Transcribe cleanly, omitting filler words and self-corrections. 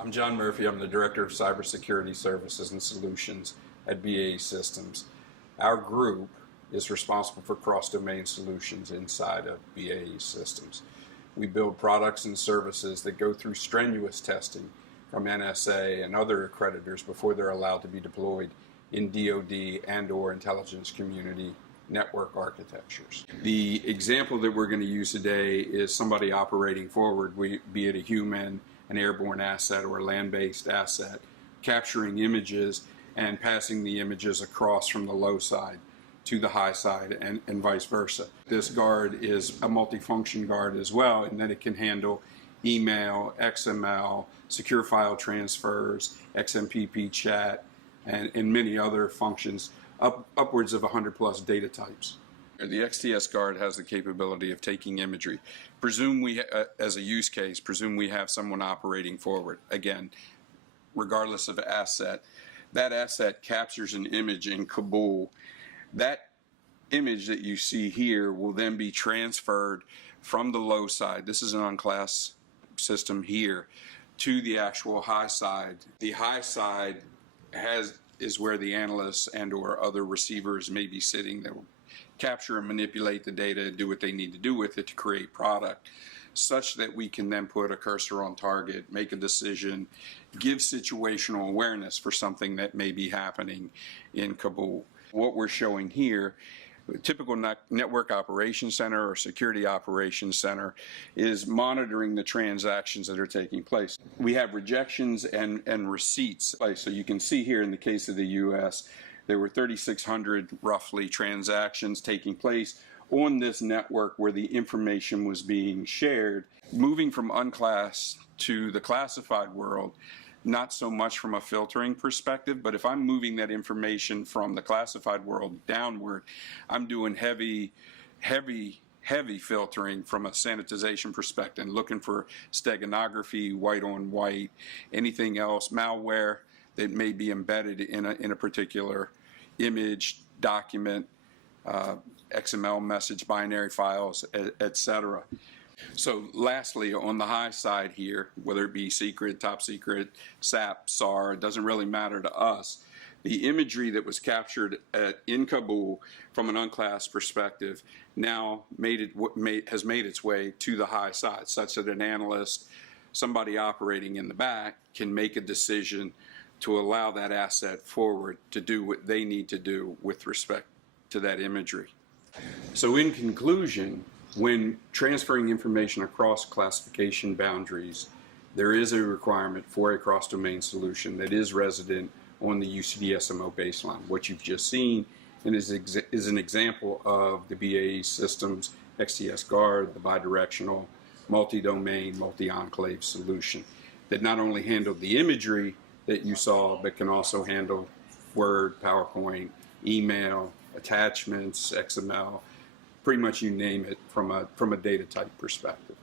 I'm John Murphy. I'm the Director of Cybersecurity Services and Solutions at BAE Systems. Our group is responsible for cross-domain solutions inside of BAE Systems. We build products and services that go through strenuous testing from NSA and other accreditors before they're allowed to be deployed in DoD and/or intelligence community network architectures. The example that we're going to use today is somebody operating forward, be it a human, an airborne asset, or a land-based asset, capturing images and passing the images across from the low side to the high side and vice versa. This guard is a multifunction guard as well, in that it can handle email, XML, secure file transfers, XMPP chat, and many other functions, upwards of 100+ data types. The XGuard has the capability of taking imagery. As a use case, presume we have someone operating forward. Again, regardless of asset, that asset captures an image in Kabul. That image that you see here will then be transferred from the low side. This is an on-class system here, to the actual high side. The high side is where the analysts and/or other receivers may be sitting that will capture and manipulate the data and do what they need to do with it to create product, such that we can then put a cursor on target, make a decision, give situational awareness for something that may be happening in Kabul. What we're showing here, a typical network operations center or security operations center, is monitoring the transactions that are taking place. We have rejections and receipts. So you can see here in the case of the US, there were 3,600 roughly transactions taking place on this network where the information was being shared. Moving from unclass to the classified world, not so much from a filtering perspective, but if I'm moving that information from the classified world downward, I'm doing heavy filtering from a sanitization perspective, looking for steganography, white on white, anything else, malware that may be embedded in a particular image, document, XML message, binary files, etc. So lastly, on the high side here, whether it be secret, top secret, SAP, SAR, it doesn't really matter to us. The imagery that was captured in Kabul from an unclassed perspective now has made its way to the high side, such that an analyst, somebody operating in the back, can make a decision to allow that asset forward to do what they need to do with respect to that imagery. So in conclusion, when transferring information across classification boundaries, there is a requirement for a cross-domain solution that is resident on the UCD-SMO baseline. What you've just seen is an example of the BAE Systems XGuard, the bidirectional, multi-domain, multi-enclave solution that not only handled the imagery that you saw, but can also handle Word, PowerPoint, email, attachments, XML, pretty much you name it from a data type perspective.